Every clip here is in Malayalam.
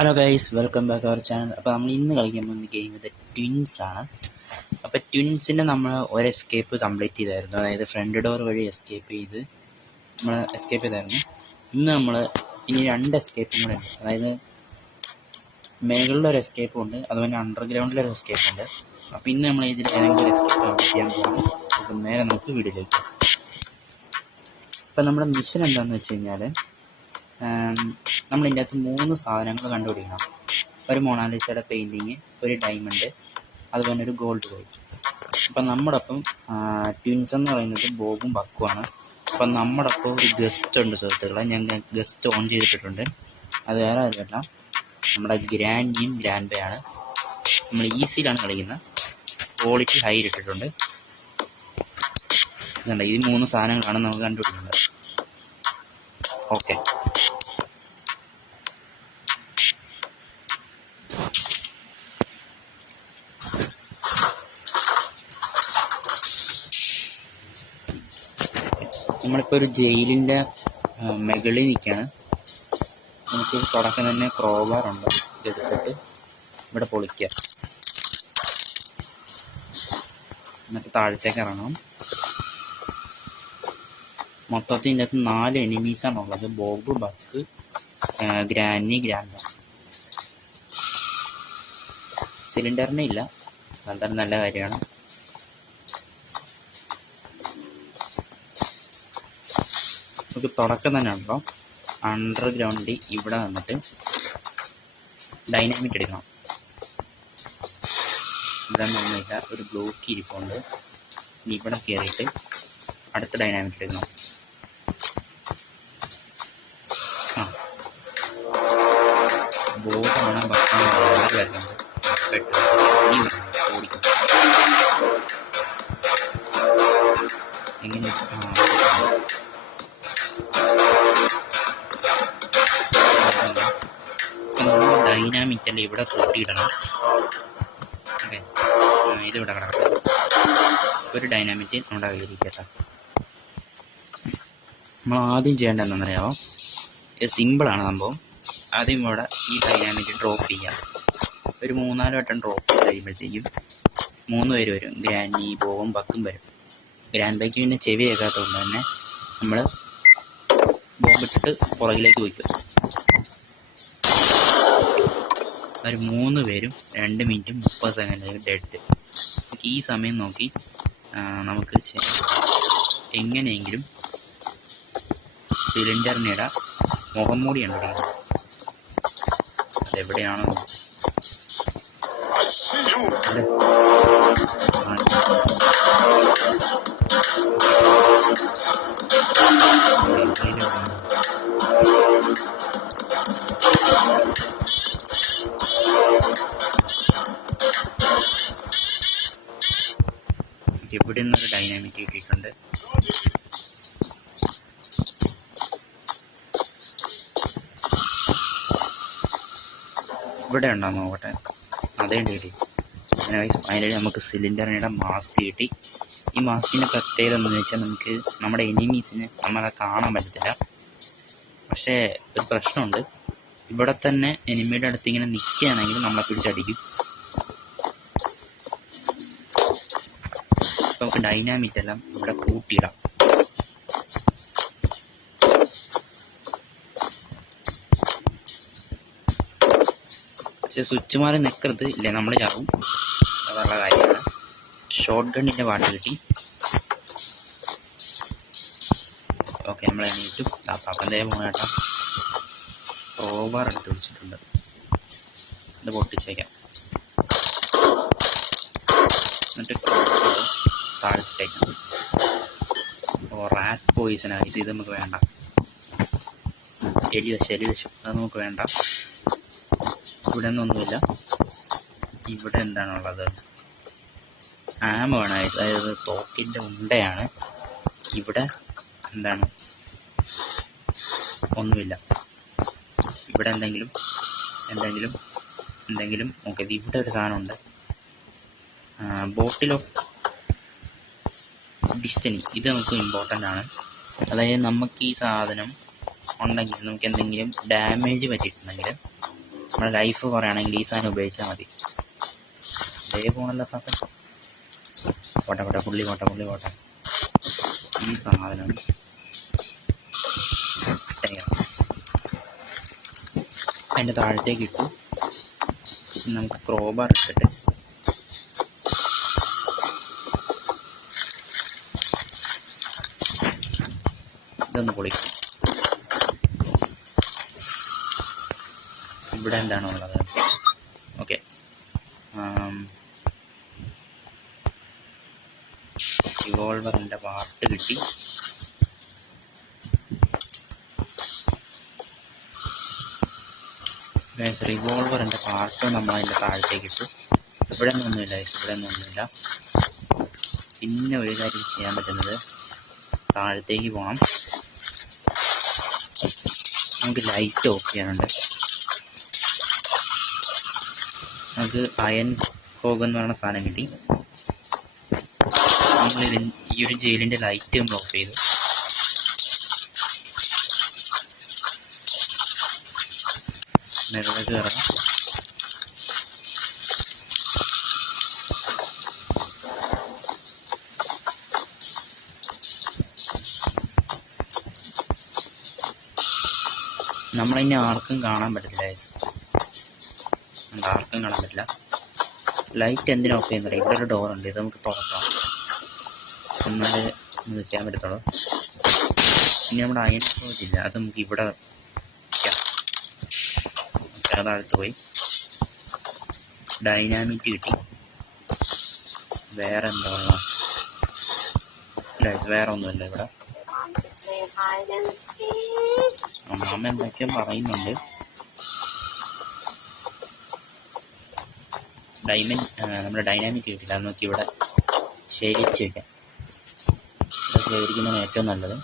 Hello guys, welcome back our channel. അപ്പോൾ നമ്മൾ ഇന്ന് കളിക്കാൻ പോകുന്ന ഗെയിം ഇത് ട്വിൻസ് ആണ്. അപ്പോൾ ട്വിൻസിൻ്റെ നമ്മൾ ഒരു എസ്കേപ്പ് കംപ്ലീറ്റ് ചെയ്തായിരുന്നു, അതായത് ഫ്രണ്ട് ഡോർ വഴി എസ്കേപ്പ് ചെയ്തായിരുന്നു. ഇന്ന് നമ്മൾ ഇനി രണ്ട് എസ്കേപ്പും കൂടെ ഉണ്ട്, അതായത് മേളിലൊരു എസ്കേപ്പും ഉണ്ട്, അതുപോലെ അണ്ടർഗ്രൗണ്ടിലൊരു എസ്കേപ്പും ഉണ്ട്. അപ്പോൾ ഇന്ന് നമ്മൾ ഇതിൽ ഏതെങ്കിലും ഒരു എസ്കേപ്പ് കംപ്ലീറ്റ് ചെയ്യാൻ പോകുന്നു. അപ്പം നേരെ നമുക്ക് വീഡിയോയിലേക്ക്. അപ്പം നമ്മുടെ മിഷൻ എന്താണെന്ന് വെച്ച് കഴിഞ്ഞാൽ, നമ്മൾ ഇതിൻ്റെ അകത്ത് 3 സാധനങ്ങൾ കണ്ടുപിടിക്കണം. ഒരു മൊണാലിസയുടെ പെയിൻറ്റിങ്, ഒരു ഡയമണ്ട്, അതുപോലെ ഒരു ഗോൾഡ് കോയിൻ. അപ്പം നമ്മുടെ ഒപ്പം ട്വിൻസ് എന്ന് പറയുന്നത് ബോബും ബക്കുമാണ്. അപ്പം നമ്മുടെ ഒപ്പം ഒരു ഗസ്റ്റ് ഉണ്ട് സുഹൃത്തുക്കളെ. ഞാൻ ഗസ്റ്റ് ഓൺ ചെയ്തിട്ടുണ്ട്. അത് വേറെ ആരുമല്ല, നമ്മുടെ ഗ്രാൻഡിയും ഗ്രാൻഡ് ബേയാണ്. നമ്മൾ ഈസിയിലാണ് കളിക്കുന്നത്, ക്വാളിറ്റി ഹൈ ഇട്ടിട്ടുണ്ട്. ഈ 3 സാധനങ്ങളാണ് നമുക്ക് കണ്ടുപിടിക്കുന്നത്. ഓക്കെ, നമ്മളിപ്പോൾ ഒരു ജയിലിൻ്റെ മുകളിൽ നിൽക്കുകയാണ്. നമുക്ക് തുടക്കം തന്നെ ക്രോബാറുണ്ട്, ഇതെടുത്തിട്ട് ഇവിടെ പൊളിക്കുക, എന്നിട്ട് താഴത്തേക്ക് ഇറങ്ങണം. മൊത്തത്തിൽ ഇതിൻ്റെ അകത്ത് 4 എനിമീസാണുള്ളത്: ബോബ്, ബക്ക്, ഗ്രാനി, ഗ്രാൻഡ്. സിലിണ്ടറിനെ ഇല്ല, അതെന്തായാലും നല്ല കാര്യമാണ്. നമുക്ക് തുടക്കം തന്നെ ഉണ്ടോ അണ്ടർഗ്രൗണ്ടിൽ ഇവിടെ വന്നിട്ട് ഡൈനാമിക് എടുക്കണം. ഇവിടെ ഒന്നുമില്ല, ഒരു ബ്ലോക്ക് ഇരിപ്പുണ്ട്. ഇവിടെ കയറിയിട്ട് അടുത്ത ഡൈനാമിക് എടുക്കണം. ബോർഡാണ് ഭക്ഷണം വരുന്നത്. ഓടിക്കും എങ്ങനെ ഡൈനാമിക് അല്ലേ, ഇവിടെ കൂട്ടിയിടണം. ഓക്കെ, ഇതിവിടെ കിടക്കണം. ഒരു ഡൈനാമിക് നമ്മുടെ കയ്യിലിരിക്കട്ടെ. നമ്മൾ ആദ്യം ചെയ്യേണ്ടത് എന്താണെന്നറിയാമോ? ഇത് സിമ്പിളാണ് സംഭവം. ആദ്യം ഇവിടെ ഈ ഡൈനാമിക് ഡ്രോപ്പ് ചെയ്യാം. ഒരു 3-4 വട്ടം ഡ്രോപ്പ് കഴിയുമ്പോഴത്തേക്കും 3 പേര് വരും. ഗ്രാനി, ബോബും ബക്കും വരും. ഗ്രാൻഡ് ബൈക്ക് പിന്നെ ചെവി കേൾക്കാത്തതുകൊണ്ട് തന്നെ നമ്മൾ ബോംബിട്ടിട്ട് പുറകിലേക്ക് വയ്ക്കും. ഒരു 3 പേരും 2 മിനിറ്റും 30 സെക്കൻഡ് ഡെഡ്. ഈ സമയം നോക്കി നമുക്ക് എങ്ങനെയെങ്കിലും സിലിണ്ടറിനിടെ മുഖം മൂടിയാണ് പിടിക്കുന്നത്. അതെവിടെയാണോ ഇവിടെ നിന്നൊരു ഡൈനാമിക് കിട്ടിയിട്ടുണ്ട്. ഇവിടെ ഉണ്ടാകും നോക്കട്ടെ. അതേ കിട്ടി. ഫൈനലി നമുക്ക് സിലിണ്ടറിനിടെ മാസ്ക് കിട്ടി. ഈ മാസ്കിൻ്റെ പ്രത്യേകത എന്താണെന്ന് വെച്ചാൽ, നമുക്ക് നമ്മുടെ എനിമീസിന് നമ്മളെ കാണാൻ പറ്റത്തില്ല. പക്ഷേ ഒരു പ്രശ്നമുണ്ട്, ഇവിടെ തന്നെ എനിമിയുടെ അടുത്ത് ഇങ്ങനെ നിൽക്കുകയാണെങ്കിൽ നമ്മളെ പിടിച്ചടിക്കും. നമുക്ക് ഡൈനാമിക് എല്ലാം ഇവിടെ കൂട്ടിയിടാം. പക്ഷെ സ്വിച്ച് മാറി നിൽക്കരുത്, ഇല്ലേ നമ്മൾ ചാവും. അതുള്ള കാര്യമാണ്. ഷോട്ട് ഗണ്ണിൻ്റെ പാട്ട് കിട്ടി. ഓക്കെ, നമ്മൾ എണീറ്റും പാപ്പന്തേ പോകേട്ടാ. ഓവർ എടുത്ത് പിടിച്ചിട്ടുണ്ട്. ഇത് പൊട്ടിച്ചേക്കാം. എന്നിട്ട് താഴ്ത്തേക്കാം. റാറ്റ് പോയിസനായി. ഇത് നമുക്ക് വേണ്ട. എലി വശം അത് നമുക്ക് വേണ്ട. ഇവിടെ ഒന്നുമില്ല. ഇവിടെ എന്താണുള്ളത്? ആമാണ്, അതായത് തോക്കിൻ്റെ ഉണ്ടയാണ്. ഇവിടെ എന്താണ്? ഒന്നുമില്ല. ഇവിടെ എന്തെങ്കിലും ഓക്കെ. ഇവിടെ ഒരു സാധനമുണ്ട്, ബോട്ടിൽ ഓഫ് ഡിസ്റ്റനി. ഇത് നമുക്ക് ഇമ്പോർട്ടൻ്റ് ആണ്. അതായത് നമുക്ക് ഈ സാധനം ഉണ്ടെങ്കിൽ, നമുക്ക് എന്തെങ്കിലും ഡാമേജ് പറ്റിയിട്ടുണ്ടെങ്കിൽ നമ്മുടെ ലൈഫ് കുറയാണെങ്കിൽ ഈ സാധനം ഉപയോഗിച്ചാൽ മതി. അതേ പോണല്ലോ പാപ്പ. പോട്ടെ പുള്ളി പോട്ടെ. ഈ സാധനം അതിൻ്റെ താഴത്തേക്ക് ഇട്ടു. നമുക്ക് ക്രോബാർ ഇട്ടിട്ട് ഇതൊന്ന് പൊളിക്കും. ഇവിടെ എന്താണുള്ളത്? ഓക്കെ, റിവോൾവറിൻ്റെ പാർട്ട് കിട്ടി. റിവോൾവറിൻ്റെ പാർട്ട് നമ്മൾ അതിൻ്റെ താഴത്തേക്ക് ഇട്ടു. ഇവിടെ ഒന്നുമില്ല. പിന്നെ ഒരു കാര്യം ചെയ്യാൻ പറ്റുന്നത്, താഴത്തേക്ക് പോകണം. നമുക്ക് ലൈറ്റ് ഓഫ് ചെയ്യാനുണ്ട്. നമുക്ക് അയൺ ഫോഗ് എന്ന് പറയുന്ന സാധനം കിട്ടി. ഈ ഒരു ജയിലിൻ്റെ ലൈറ്റ് നമ്മൾ ഓഫ് ചെയ്തു. മുകളിലേക്ക് കയറാം. നമ്മളിനി ആർക്കും കാണാൻ പറ്റില്ല. ലൈറ്റ് എന്തിനാ ഓഫ് ചെയ്യുന്നില്ല? ഇവിടെ ഒരു ഡോറുണ്ട്, ഇത് നമുക്ക് തുറക്കാം. എന്നാലേ ഇത് ചെയ്യാൻ പറ്റത്തുള്ളൂ. ഇനി നമ്മുടെ അയൺ ഫോഗ് ഇല്ല, അത് നമുക്ക് ഇവിടെ ചെറുതാഴ്ത്ത് പോയി. ഡൈനാമിറ്റ് കിട്ടി. വേറെ എന്താ വേറെ ഒന്നുമില്ല ഇവിടെ. മാമ എന്തൊക്കെയോ പറയുന്നുണ്ട്. നമ്മുടെ ഡൈനാമിക് കിട്ടില്ല, അത് നോക്കി ഇവിടെ ശേഖരിച്ച് വയ്ക്കാം. ഇവിടെ ശേഖരിക്കുന്നതാണ് ഏറ്റവും നല്ലത്.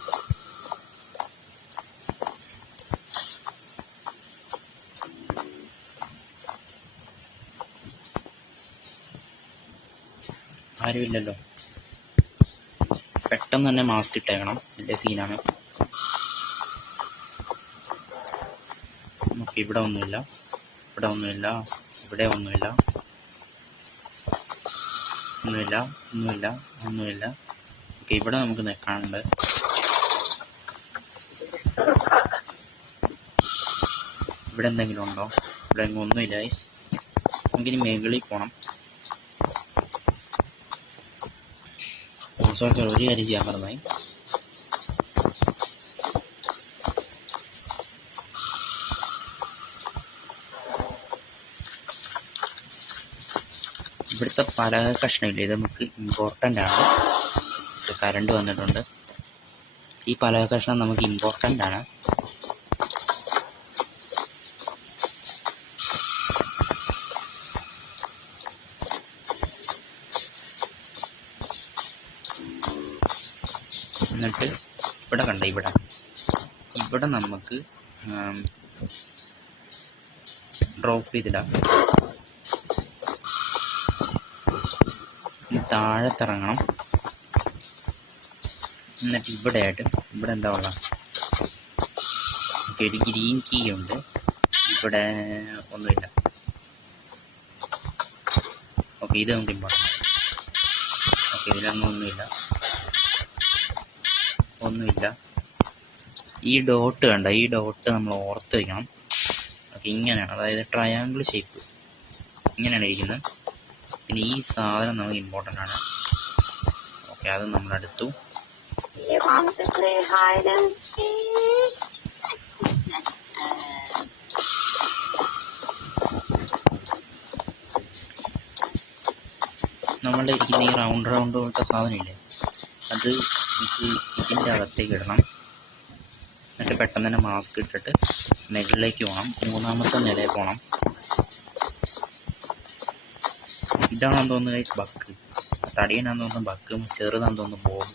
ആരുമില്ലല്ലോ, പെട്ടെന്ന് തന്നെ മാസ്ക് ഇട്ടേക്കണം. വലിയ സീനാണ്. നമുക്ക് ഇവിടെ ഒന്നുമില്ല. ഓക്കെ, ഇവിടെ നമുക്ക് നിൽക്കാനുണ്ട്. ഇവിടെ എന്തെങ്കിലും ഉണ്ടോ? ഇവിടെ എങ്ങും ഒന്നുമില്ല. നമുക്കിനി മേളിൽ പോകണം. ഒരു കാര്യം ചെയ്യാൻ പറഞ്ഞായി. ഇവിടുത്തെ പലക കഷ്ണമില്ലേ, ഇത് നമുക്ക് ഇമ്പോർട്ടൻ്റ് ആണ്. കറണ്ട് വന്നിട്ടുണ്ട്. ഈ പലക കഷ്ണം നമുക്ക് ഇമ്പോർട്ടൻ്റ് ആണ്. എന്നിട്ട് ഇവിടെ കണ്ട ഇവിടെ നമുക്ക് ഡ്രോപ്പ് ചെയ്തിടാം. താഴത്തിറങ്ങണം. എന്നിട്ട് ഇവിടെ എന്താ ഉള്ള ഒരു ഗ്രീൻ കീ ഉണ്ട്. ഇവിടെ ഒന്നുമില്ല. ഓക്കെ, ഇത് നമുക്ക് ഇമ്പോർട്ടൻ്റ്. ഓക്കെ, ഇതിലൊന്നും ഒന്നുമില്ല. ഈ ഡോട്ട് കണ്ട, ഈ ഡോട്ട് നമ്മൾ ഓർത്ത് വയ്ക്കണം. ഓക്കെ, ഇങ്ങനെയാണ്, അതായത് ട്രയാങ്കിൾ ഷേപ്പ് ഇങ്ങനെയാണ് ഇരിക്കുന്നത്. പിന്നെ ഈ സാധനം നമുക്ക് ഇമ്പോർട്ടൻ്റ് ആണ്. ഓക്കെ, അത് നമ്മളെടുത്തു. നമ്മളുടെ ഇരിക്കുന്ന ഈ റൗണ്ട് പോലത്തെ സാധനമില്ലേ, അത് നമുക്ക് ഇതിൻ്റെ അകത്തേക്ക് ഇടണം. എന്നിട്ട് പെട്ടെന്ന് തന്നെ മാസ്ക് ഇട്ടിട്ട് മുകളിലേക്ക് പോകണം. 3ാമത്തെ നിലയിൽ പോകണം. ഇതാണെന്ന് തോന്നുന്നു ബക്ക്, തടിയനാന്ന് തോന്നുന്നു ബക്കും, ചെറുതാന്ന് തോന്നുന്നു ബോബ്.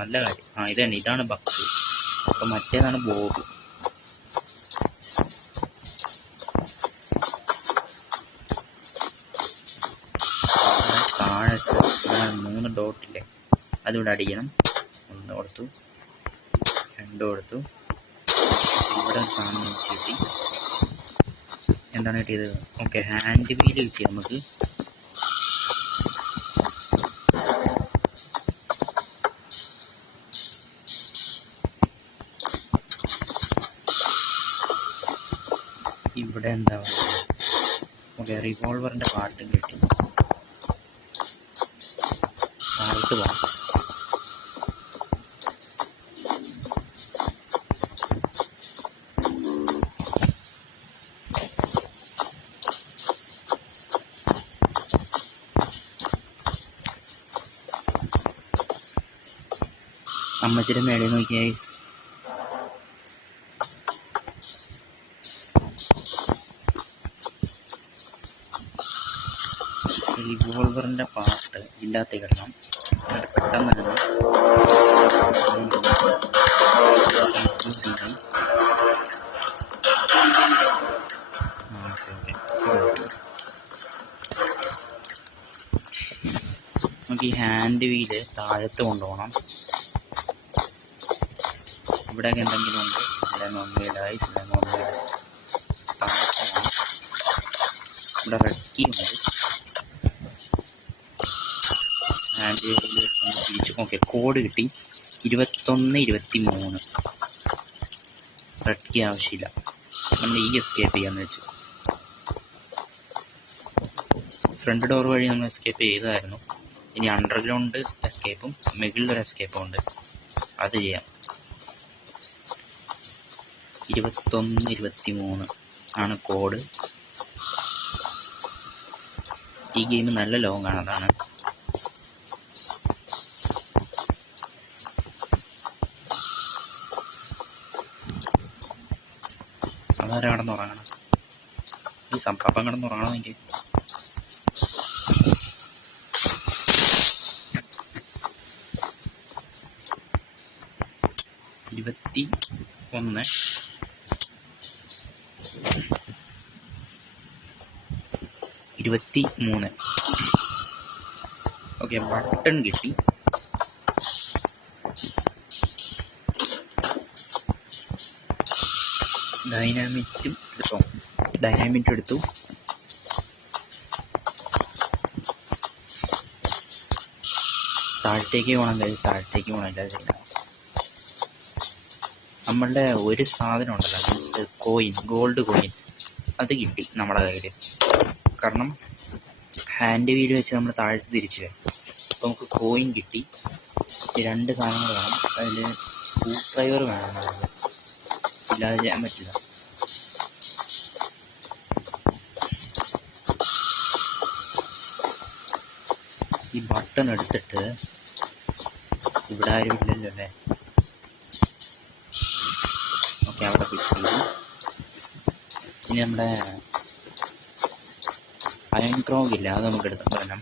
നല്ല കാര്യം. ഇതാണ് ബക്ക്. അപ്പം മറ്റേതാണ് ബോബ്. താഴെ 3 ഡോട്ടില്ലേ അതിവിടെ അടിക്കണം. 1 കൊടുത്തു, 2 കൊടുത്തു. ഇവിടെ സാധനം കിട്ടി. എന്താണ് കിട്ടിയത്? ഓക്കെ, ഹാൻഡ് വീല് കിട്ടി നമുക്ക്. ഇവിടെ എന്താ ഓക്കെ, റിവോൾവറിൻ്റെ പാട്ടും കിട്ടി. താഴത്ത് പോകാം. അമ്മച്ചിയുടെ മേളിൽ നോക്കിയായി. റിവോൾവറിൻ്റെ പാട്ട് ഇതിൻ്റെ അകത്ത് ഇടണം. പെട്ടെന്ന് തന്നെ നമുക്ക് ഈ ഹാൻഡ് വീല് താഴത്ത് കൊണ്ടുപോകണം. ഇവിടെയൊക്കെ എന്തെങ്കിലും ഉണ്ട്. ഇവിടെ നോക്കിയിടായി, ഇവിടെ നോക്കിയിടായി. താഴത്താണ്. ഇവിടെ റെഡ് കീ ഉണ്ട്. ഹാൻഡ് വീല് തിരിച്ചു. ഓക്കെ, കോഡ് കിട്ടി. 21 23. റെഡ് കീ ആവശ്യമില്ല. നമ്മൾ ഈ എസ്കേപ്പ് ചെയ്യാന്ന് വെച്ചു. ഫ്രണ്ട് ഡോർ വഴി നമ്മൾ എസ്കേപ്പ് ചെയ്തതായിരുന്നു. ഇനി അണ്ടർഗ്രൗണ്ട് എസ്കേപ്പും മുകളിലൊരു എസ്കേപ്പും ഉണ്ട്, അത് ചെയ്യാം. 21 23 ആണ് കോഡ്. ഈ ഗെയിം നല്ല ലോങ് ആണ്, അതാണ്. അതാരാ കിടന്നുറങ്ങണം? ഈ സംഭവം കിടന്നുറങ്ങണം. എനിക്ക് 21 23. ഓക്കെ, ബട്ടൺ കിട്ടി. ഡൈനാമിറ്റ് എടുത്തു. താഴത്തേക്ക് പോകണം, താഴത്തേക്ക് പോകണം. നമ്മളുടെ ഒരു സാധനം ഉണ്ടല്ലോ, മീൻസ് കോയിൻ, ഗോൾഡ് കോയിൻ, അത് കിട്ടി നമ്മുടെ കയ്യിൽ. കാരണം ഹാൻഡ് വീല് വെച്ച് നമ്മൾ താഴത്ത് തിരിച്ചു വരും. അപ്പോൾ നമുക്ക് കോയിൻ കിട്ടി. 2 സാധനങ്ങൾ വേണം. അതിൽ സ്ക്രൂ ഡ്രൈവർ വേണം, നമുക്ക് ഇല്ലാതെ ചെയ്യാൻ പറ്റില്ല. ഈ ബട്ടൺ എടുത്തിട്ട് ഇവിടെ ആരും ഇല്ലല്ലോ അല്ലേ? ഓക്കെ, അവിടെ ഫിക്സ് ചെയ്തു. ഇനി നമ്മുടെ അയൺ ക്രോഗ് ഇല്ല, അത് നമുക്ക് എടുത്ത് വരണം.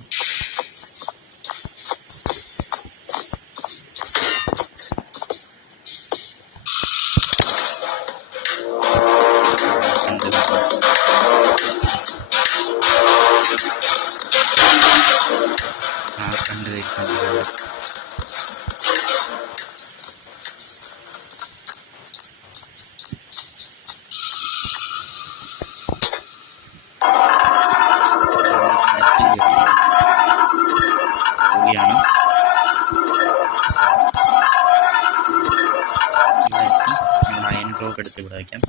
അയൺ ക്രോഗ് എടുത്ത് ഇവിടെ വയ്ക്കാം.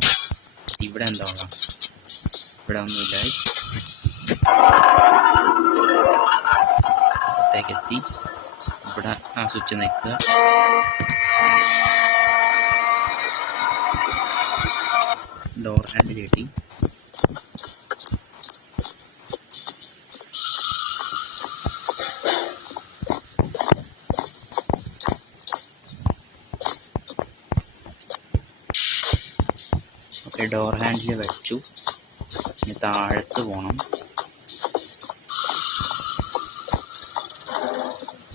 ഇവിടെ എന്താ ഉള്ളത്? ഇവിടെ ഒന്നുമില്ല. പുറത്തേക്കെത്തി. ഇവിടെ ആ സ്വിച്ച് നിൽക്കുക. ഡോർ ഹാൻഡിൽ കിട്ടി. ഓക്കെ, ഡോർ ഹാൻഡിൽ വെച്ചു. ഇനി താഴത്ത് പോകണം.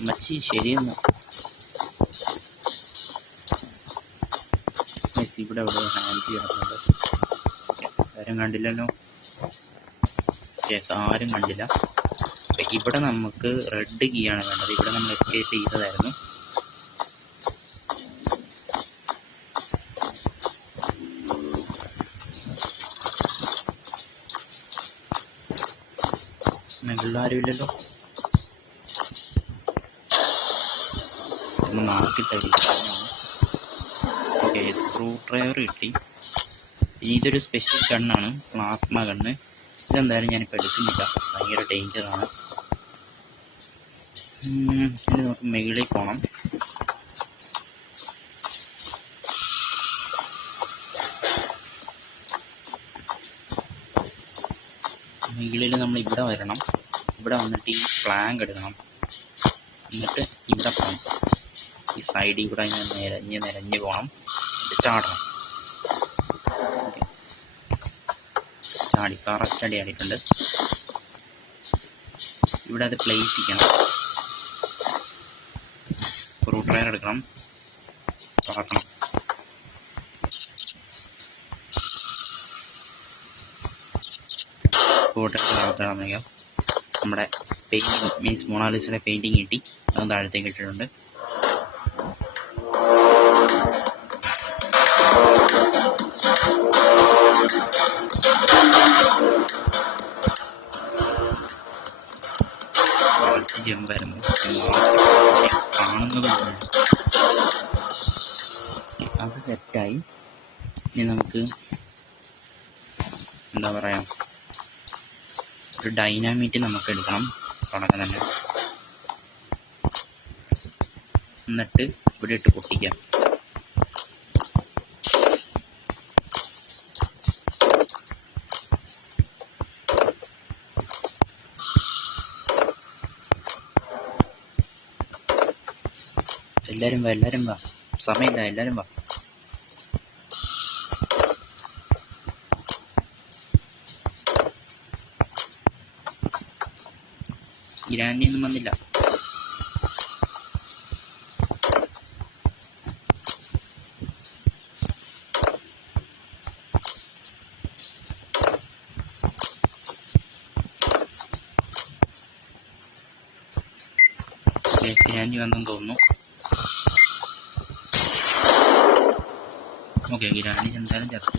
മച്ചി ശരിയെന്ന്. ഇവിടെ എവിടെ ഹാൻഡിൽ കിടക്കുന്നുണ്ട്? ആരും കണ്ടില്ലല്ലോ. ആരും കണ്ടില്ല. ഇവിടെ നമുക്ക് റെഡ് കീ ആണ് വേണ്ടത്. ഇവിടെ നമ്മൾ എസ്കേപ്പ് ചെയ്തതായിരുന്നു. മുകളിലാരും ഇല്ലല്ലോ. ഒന്ന് മാർക്കിട്ട. ഓക്കെ, സ്ക്രൂ ഡ്രൈവർ കിട്ടി. ഇതൊരു സ്പെഷ്യൽ ഗണ്ണാണ്, പ്ലാസ്മ ഗണ്ണ്. ഇതെന്തായാലും ഞാനിപ്പോൾ എടുക്കുന്നില്ല, ഭയങ്കര ഡേഞ്ചറാണ്. ഇനി നമുക്ക് മുകളിൽ പോകണം. മുകളിൽ നമ്മൾ ഇവിടെ വരണം. ഇവിടെ വന്നിട്ട് ഈ ഫ്ലാങ്ക് എടുക്കണം. എന്നിട്ട് ഇവിടെ പോകണം. ഈ സൈഡിൽ കൂടെ നിരഞ്ഞ് പോകണം. ചാടണം. ചാടി കറക്റ്റ് അടി ആടിയിട്ടുണ്ട്. ഇവിടെ അത് പ്ലേസ് ചെയ്യണം. സ്ക്രൂ ഡ്രൈവർ എടുക്കണം, തുറക്കണം. സ്ക്രൂ ഡ്രൈവർ താഴത്തേക്ക് നമ്മുടെ പെയിൻറ്റിങ് മീൻസ് മൊണാലിസയുടെ പെയിൻറ്റിങ് കിട്ടി. അത് താഴത്തേക്ക് ഇട്ടിട്ടുണ്ട്. ജമ്പായിരുന്നു കാണുന്നത്. അത് സെറ്റായി. ഇനി നമുക്ക് എന്താ പറയാ, ഒരു ഡൈനാമൈറ്റ് നമുക്ക് എടുക്കണം തുടക്കം തന്നെ. എന്നിട്ട് ഇവിടെ ഇട്ട് പൊട്ടിക്കാം. എല്ലാവരും വാ, സമയമില്ല, എല്ലാവരും വാ. ഇരാനിയൊന്നും വന്നില്ല. ഇരാനി വന്നെന്ന് തോന്നുന്നു. ഓക്കെ, ഇരാനി എന്തായാലും ചേർത്ത്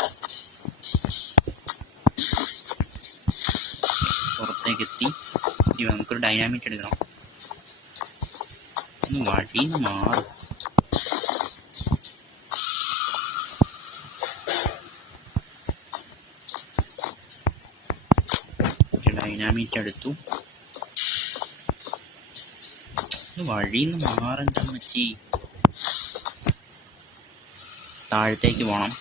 പുറത്തേക്ക് എത്തി. നമുക്കൊരു ഡൈനാമിക് എടുക്കണം. ഒന്ന് വഴിന്ന് മാറും. ഡൈനാമിക് എടുത്തു. വഴിന്ന് മാറണ്ട മച്ചി. താഴത്തേക്ക് പോകണം.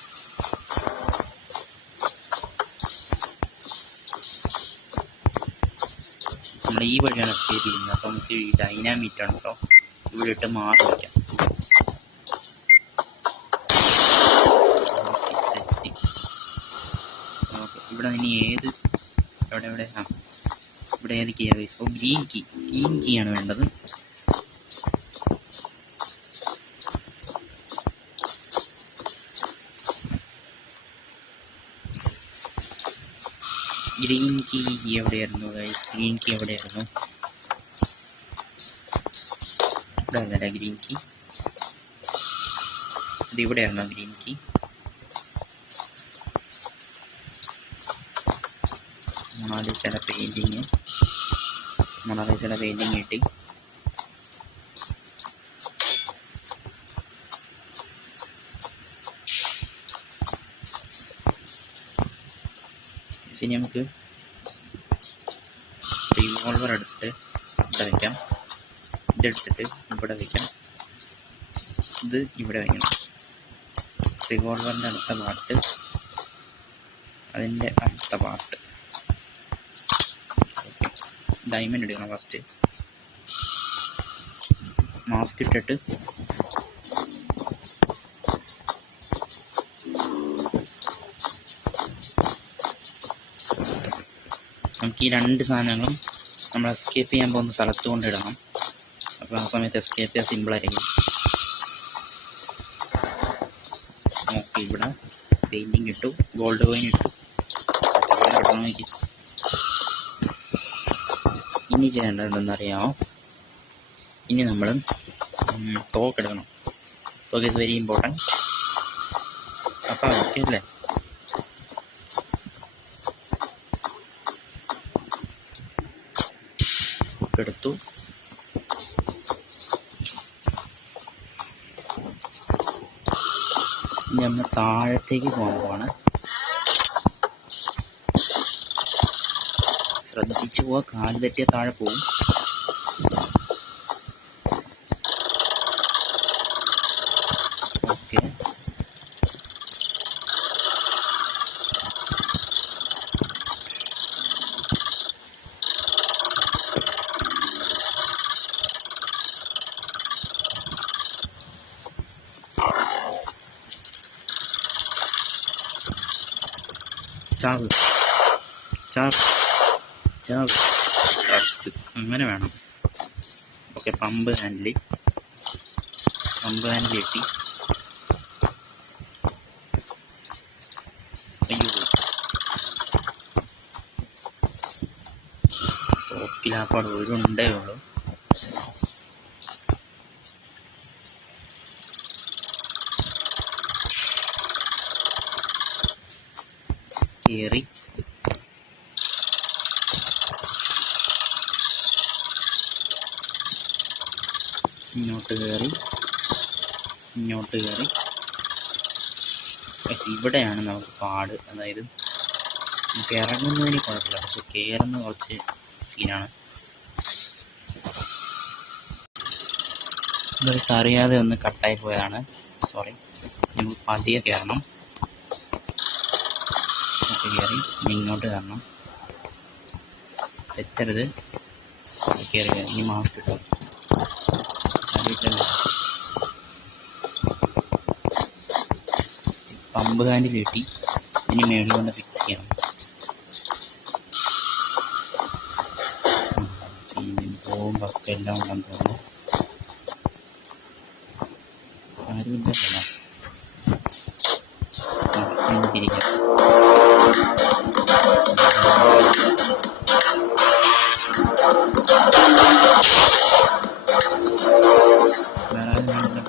നമ്മൾ ഈ വഴിയാണ് എസ്കേപ്പ് ചെയ്യുന്നത്. അപ്പം നമുക്ക് ഈ ഡൈനാമിറ്റ് ആണ് കേട്ടോ. ഇവിടെ ഇട്ട് മാറി വയ്ക്കാം. ഓക്കെ, ഇവിടെ ഇനി ഏത് എവിടെ ഇവിടെ ഏത് കീ ആണ്? ഇപ്പോൾ ഗ്രീൻ കീ ആണ് വേണ്ടത്. ഗ്രീൻ കീ എവിടെയായിരുന്നു? ഗ്രീൻ കീ എവിടെയായിരുന്നു? ഇവിടെ അല്ല ഗ്രീൻ കീ. ഇത് ഇവിടെയായിരുന്നു ഗ്രീൻ കീ. മൊണാലിസയുടെ പെയിൻറ്റിങ് കിട്ടി. ഇനി നമുക്ക് റിവോൾവർ എടുത്തിട്ട് ഇവിടെ വയ്ക്കാം. ഇതെടുത്തിട്ട് ഇവിടെ വയ്ക്കാം. ഇത് ഇവിടെ വയ്ക്കണം. റിവോൾവറിൻ്റെ അടുത്ത പാർട്ട്, അതിൻ്റെ അടുത്ത പാർട്ട്. ഓക്കെ, ഡയമണ്ട് എടുക്കണം. ഫസ്റ്റ് മാസ്ക് ഇട്ടിട്ട് നമുക്ക് ഈ രണ്ട് സാധനങ്ങളും നമ്മൾ എസ്കേപ്പ് ചെയ്യാൻ പോകുന്ന സ്ഥലത്ത് കൊണ്ടിടണം. അപ്പോൾ ആ സമയത്ത് എസ്കേപ്പ് ചെയ്യാൻ സിമ്പിളായിരിക്കും. ഓക്കെ, ഇവിടെ പെയിൻറ്റിങ് ഇട്ടു, ഗോൾഡ് കോയിൻ ഇട്ടു. ഇനി ചെയ്യേണ്ടത് എന്തെന്നറിയാമോ? ഇനി നമ്മൾ തോക്കെടുക്കണം. തോക്ക് ഇസ് വെരി ഇമ്പോർട്ടൻറ്റ്. അപ്പം ഓക്കെ അല്ലേ? എടുത്തു. ഇനി നമ്മൾ താഴത്തേക്ക് പോകുമ്പോഴാണ് ശ്രദ്ധിച്ചു പോവുക. കാല് തെറ്റിയ താഴെ പോവും. ഓക്കെ, ചാവ് ചാവ് ചാവ്. അങ്ങനെ വേണം. ഓക്കെ, പമ്പ് ഹാൻഡിൽ കിട്ടി. അയ്യോ, തോക്കിലാപ്പാട് ഒരു ഉണ്ടേ ഉള്ളൂ. കയറി. ഇങ്ങോട്ട് കയറി. പക്ഷെ ഇവിടെയാണ് നമുക്ക് പാട്. അതായത് നമുക്ക് ഇറങ്ങുന്നതിന് കുഴപ്പമില്ല, പക്ഷെ കയറുന്ന കുറച്ച് സീനാണ്. ഇതൊക്കെ അറിയാതെ ഒന്ന് കട്ടായി പോയതാണ്, സോറി. നമുക്ക് പതിയെ കയറണം. കയറി ഇങ്ങോട്ട് കയറണം. തെറ്റരുത്. കയറി ഇനി മാസ്ക് ഇട്ടു. പമ്പ് ഹാൻഡിൽ കിട്ടി. ഇനി മേളിൽ കൊണ്ട് ഫിക്സ് ചെയ്യണം. പോകുമ്പോൾ എല്ലാം ഉണ്ടെന്ന് തോന്നുന്നു. ആരുമില്ലല്ലോ. തിരിക്കാം. വേറെ ആരും കാണില്ല.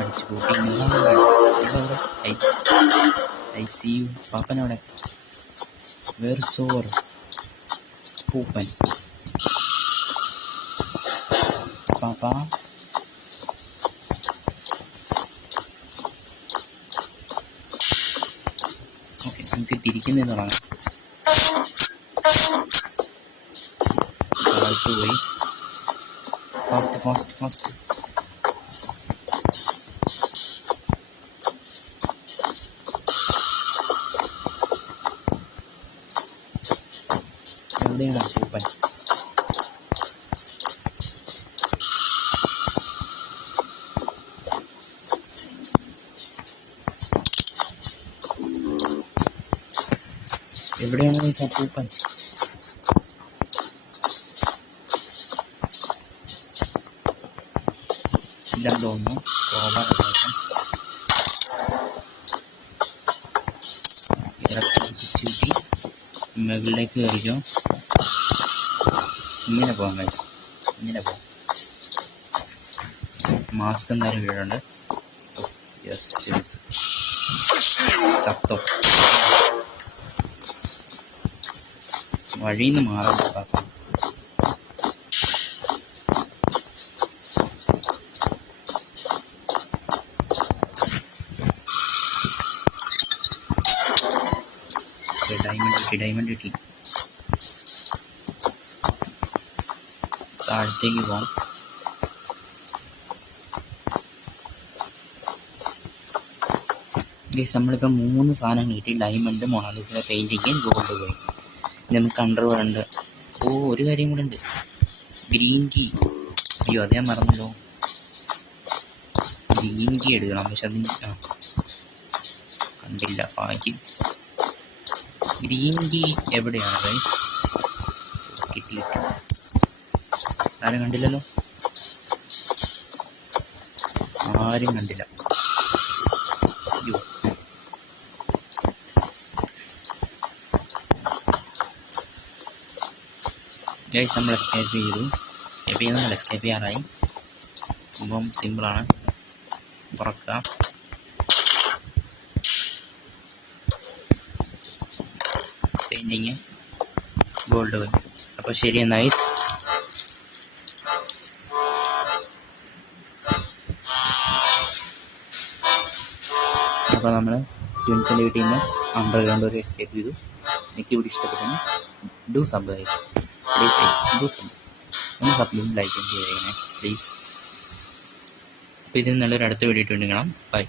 അടിച്ചു കൂട്ടി. I C U. പാപ്പനവിടെ വേറെ സോർ പൂപ്പൻ. പാപ്പ ഓക്കെ, നമുക്ക് തിരിക്കുന്നതെന്ന് തുടങ്ങാം. പോയി. ഫാസ്റ്റ്. എവിടെയാണ് പൂപ്പൻ? എവിടെയാണ് പൂപ്പൻ? ഇല്ലെന്ന് തോന്നുന്നു. മുകളിലേക്ക് കയറിക്കോ. ഇങ്ങനെ പോകാം ഗൈസ്, ഇങ്ങനെ പോകാം. മാസ്ക് എന്തായാലും വീഴുണ്ട്. ചത്തോ? വഴിന്ന് മാറാൻ ഡയമണ്ട് കിട്ടി. താഴത്തേക്ക് പോകാം. ഗൈസ് നമ്മളിപ്പോൾ 3 സാധനങ്ങൾ കിട്ടി. ഡയമണ്ട്, മൊണാലിസയുടെ പെയിൻറ്റിങ്, ഗോൾഡ് പോയി. നമുക്ക് അണ്ടർവേൾഡ്. ഒരു കാര്യം കൂടെ ഉണ്ട്, ഗ്രീൻ കീ. അയ്യോ അത് ഞാൻ മറന്നല്ലോ. ഗ്രീൻ കീ എടുക്കണം, പക്ഷെ അതിന് കണ്ടില്ല. ഭാഗ്യം. ഗ്രീൻ കീ എവിടെയാണ് ഗൈസ്? കിട്ടില്ല, ആരും കണ്ടില്ലല്ലോ. ആരും കണ്ടില്ല. ഗൈസ് നമ്മൾ എസ്കേപ്പ് ചെയ്തു. എസ്കേപ്പ് ചെയ്യാറായി. സംഭവം സിമ്പിളാണ്. തുറക്കുക, പെയിൻറ്റിങ്, ഗോൾഡ് പോയി. അപ്പോൾ ശരി എന്നായി. അപ്പോൾ നമ്മൾ ട്വിൻസിൻ്റെ വീട്ടിൽ നിന്ന് അണ്ടർഗ്രൗണ്ട് ഒരു എസ്കേപ്പ് ചെയ്തു. എനിക്ക് ഇവിടെ ഇഷ്ടപ്പെട്ടു. Do sub guys, please guys do sub. ഒന്ന് സബ്സ്ക്രൈബും ലൈക്കും ചെയ്യണേ പ്ലീസ്. അപ്പോൾ ഇതിൽ നല്ലൊരു അടുത്ത വീഡിയോ ഇട്ടുണ്ടെങ്കിൽ ബൈ.